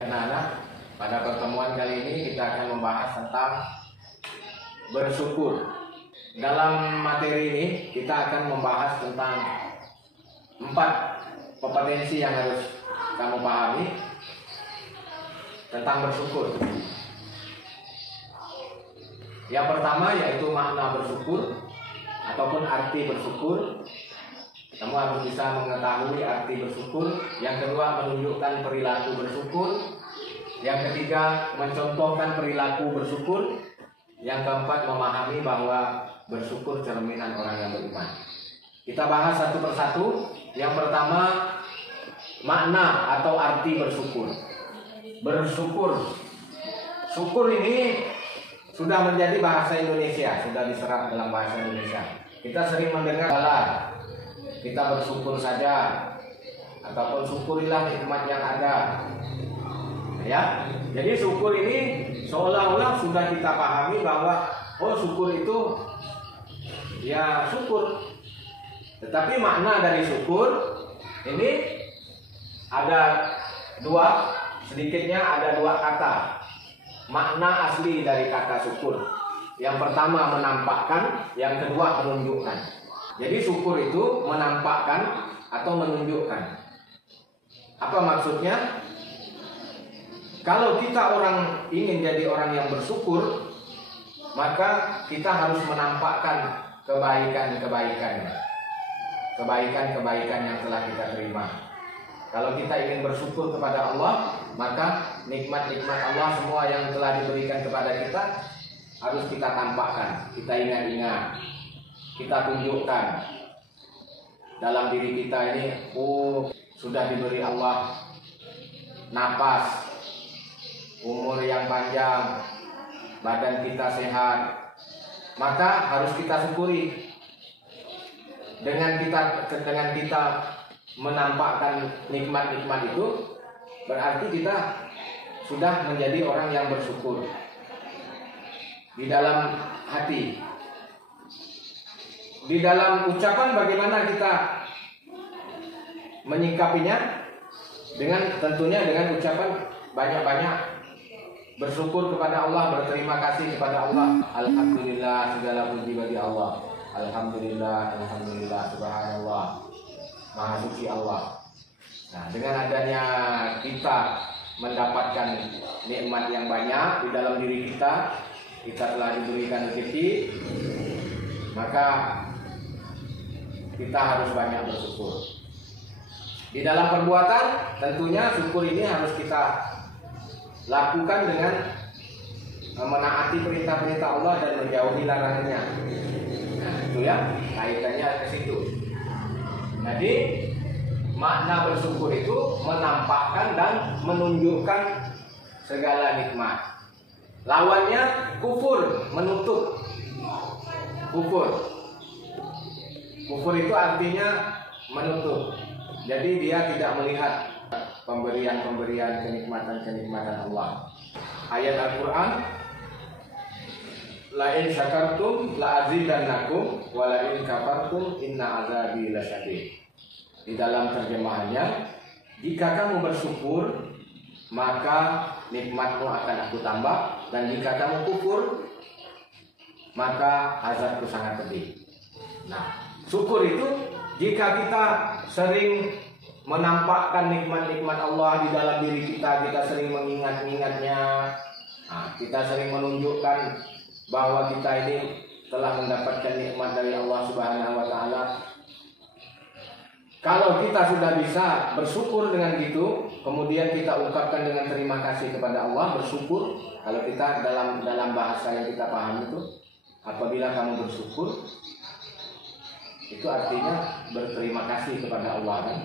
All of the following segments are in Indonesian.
Anak-anak, pada pertemuan kali ini kita akan membahas tentang bersyukur. Dalam materi ini kita akan membahas tentang 4 kompetensi yang harus kamu pahami tentang bersyukur. Yang pertama yaitu makna bersyukur ataupun arti bersyukur. Kamu harus bisa mengetahui arti bersyukur. Yang kedua, menunjukkan perilaku bersyukur. Yang ketiga, mencontohkan perilaku bersyukur. Yang keempat, memahami bahwa bersyukur cerminan orang yang beriman. Kita bahas satu persatu. Yang pertama, makna atau arti bersyukur. Bersyukur. Syukur ini sudah menjadi bahasa Indonesia, sudah diserap dalam bahasa Indonesia. Kita sering mendengar kita bersyukur saja, ataupun syukurilah nikmat yang ada. Ya, jadi syukur ini seolah-olah sudah kita pahami bahwa syukur itu ya syukur. Tetapi makna dari syukur ini ada sedikitnya ada dua kata. Makna asli dari kata syukur. Yang pertama menampakkan, yang kedua menunjukkan. Jadi syukur itu menampakkan atau menunjukkan. Apa maksudnya? Kalau kita ingin jadi orang yang bersyukur, maka kita harus menampakkan kebaikan-kebaikannya. Kebaikan-kebaikan yang telah kita terima. Kalau kita ingin bersyukur kepada Allah, maka nikmat-nikmat Allah semua yang telah diberikan kepada kita harus kita tampakkan, kita ingat-ingat, kita tunjukkan dalam diri kita ini. Sudah diberi Allah napas, umur yang panjang, badan kita sehat, maka harus kita syukuri. Dengan kita menampakkan nikmat-nikmat itu, berarti kita sudah menjadi orang yang bersyukur di dalam hati. Di dalam ucapan bagaimana kita menyikapinya? Tentunya dengan ucapan banyak-banyak bersyukur kepada Allah, berterima kasih kepada Allah. Alhamdulillah, segala puji bagi Allah. Alhamdulillah, alhamdulillah, subhanallah, maha suci Allah. Nah, dengan adanya kita mendapatkan nikmat yang banyak di dalam diri kita telah diberikan rezeki, maka kita harus banyak bersyukur. Di dalam perbuatan, tentunya syukur ini harus kita lakukan dengan menaati perintah-perintah Allah dan menjauhi larangannya. Nah, itu ya, kaitannya ke situ. Jadi, makna bersyukur itu menampakkan dan menunjukkan segala nikmat. Lawannya kufur, menutup. Kufur itu artinya menutup. Jadi dia tidak melihat pemberian-pemberian, kenikmatan-kenikmatan Allah. Ayat Al-Quran, la in syakartum la azidannakum wa la in kafartum inna azabi lasyadid. Di dalam terjemahannya, jika kamu bersyukur, maka nikmatmu akan aku tambah, dan jika kamu kufur, maka azabku sangat pedih. Nah, syukur itu jika kita sering menampakkan nikmat-nikmat Allah di dalam diri kita sering mengingat-ingatnya, kita sering menunjukkan bahwa kita ini telah mendapatkan nikmat dari Allah Subhanahu wa Ta'ala. Kalau kita sudah bisa bersyukur dengan gitu, kemudian kita ungkapkan dengan terima kasih kepada Allah, bersyukur. Kalau kita dalam bahasa yang kita paham itu, apabila kamu bersyukur, itu artinya berterima kasih kepada Allah, kan?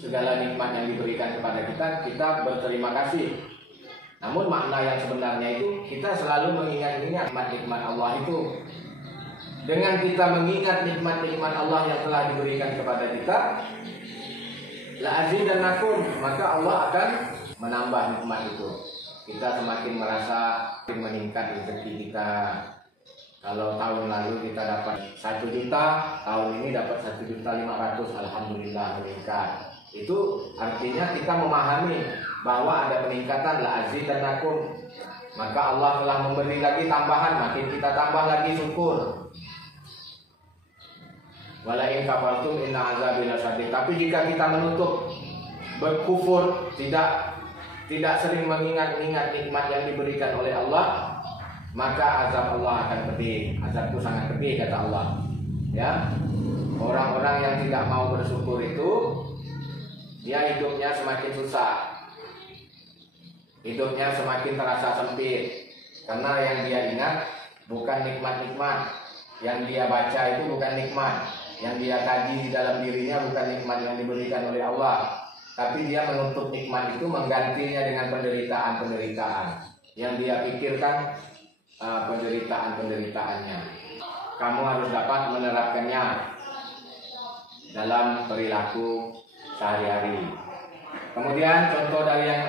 Segala nikmat yang diberikan kepada kita berterima kasih. Namun makna yang sebenarnya itu, kita selalu mengingat-ingat nikmat-nikmat Allah itu. Dengan kita mengingat nikmat-nikmat Allah yang telah diberikan kepada kita, la azidannakum, maka Allah akan menambah nikmat itu. Kita semakin merasa meningkat rezeki kita. Kalau tahun lalu kita dapat 1 juta, tahun ini dapat 1.500.000, alhamdulillah meningkat. Itu artinya kita memahami bahwa ada peningkatan, la azidannakum, maka Allah telah memberi lagi tambahan, makin kita tambah lagi syukur. Wala in kafartum inna azabi lasyadid. Tapi jika kita menutup, berkufur, tidak sering mengingat-ingat nikmat yang diberikan oleh Allah, maka azab Allah akan pedih. Azabku sangat pedih, kata Allah. Ya, orang-orang yang tidak mau bersyukur itu, dia hidupnya semakin susah, hidupnya semakin terasa sempit, karena yang dia ingat bukan nikmat-nikmat, yang dia baca itu bukan nikmat, yang dia kaji di dalam dirinya bukan nikmat yang diberikan oleh Allah, tapi dia menutup nikmat itu, menggantinya dengan penderitaan-penderitaan yang dia pikirkan penderitaan-penderitaannya. Kamu harus dapat menerapkannya dalam perilaku sehari-hari. Kemudian contoh dari yang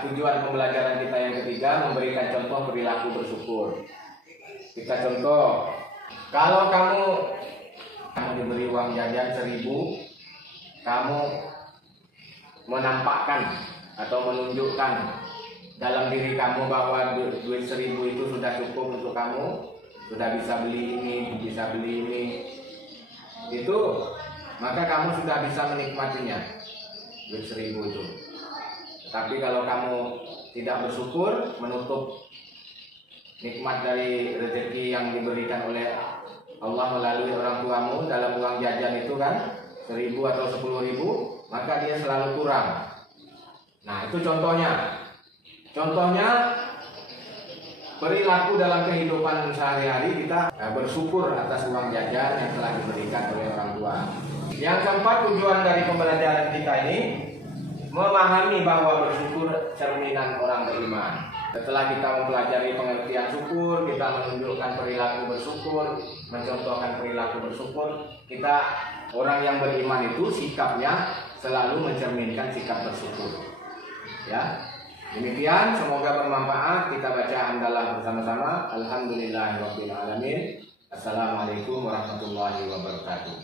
tujuan pembelajaran kita yang ketiga, memberikan contoh perilaku bersyukur. Kita contoh, kalau kamu diberi uang jajan 1.000, kamu menampakkan atau menunjukkan dalam diri kamu bahwa duit 1.000 itu sudah cukup untuk kamu, sudah bisa beli ini, bisa beli ini, itu maka kamu sudah bisa menikmatinya, duit 1.000 itu. Tapi kalau kamu tidak bersyukur, menutup nikmat dari rezeki yang diberikan oleh Allah melalui orang tuamu dalam uang jajan itu kan, 1.000 atau 10.000, maka dia selalu kurang. Nah, itu contohnya. Contohnya perilaku dalam kehidupan sehari-hari, kita bersyukur atas uang jajan yang telah diberikan oleh orang tua. Yang keempat, tujuan dari pembelajaran kita ini memahami bahwa bersyukur cerminan orang beriman. Setelah kita mempelajari pengertian syukur, kita menunjukkan perilaku bersyukur, mencontohkan perilaku bersyukur, kita orang yang beriman itu sikapnya selalu mencerminkan sikap bersyukur. Ya, demikian, semoga bermanfaat. Kita baca hamdalah bersama-sama. Alhamdulillahirabbil alamin. Assalamualaikum warahmatullahi wabarakatuh.